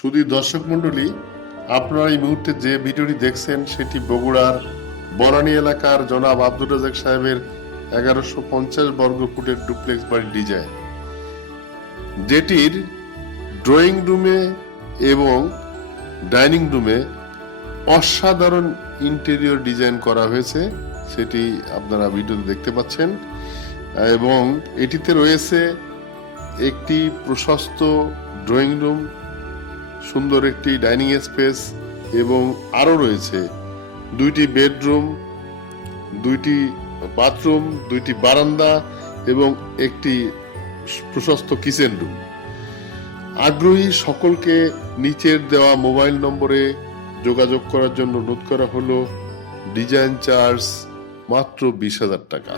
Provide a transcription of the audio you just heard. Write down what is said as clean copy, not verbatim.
শুধু দর্শক মণ্ডলী, আপনারা এই মুহূর্তে যে ভিডিওটি দেখছেন সেটি বগুড়ার বনানী এলাকার জনাব আব্দুর রাজ্জাক সাহেবের 1150 বর্গ ফুটের ডুপ্লেক্স বাড়ির ডিজাইন, যেটির ড্রয়িং রুমে এবং ডাইনিং রুমে অসাধারণ ইন্টেরিয়র ডিজাইন করা হয়েছে, সেটি আপনারা ভিডিওতে দেখতে পাচ্ছেন। এবং এটিতে রয়েছে একটি প্রশস্ত ড্রয়িং রুম, সুন্দর একটি ডাইনিং স্পেস এবং আরও রয়েছে 2টি বেডরুম, 2টি বাথরুম, 2টি বারান্দা এবং একটি প্রশস্ত কিচেন রুম। আগ্রহী সকলকে নিচের দেওয়া মোবাইল নম্বরে যোগাযোগ করার জন্য অনুরোধ করা হলো। ডিজাইন চার্জ মাত্র 20,000 টাকা।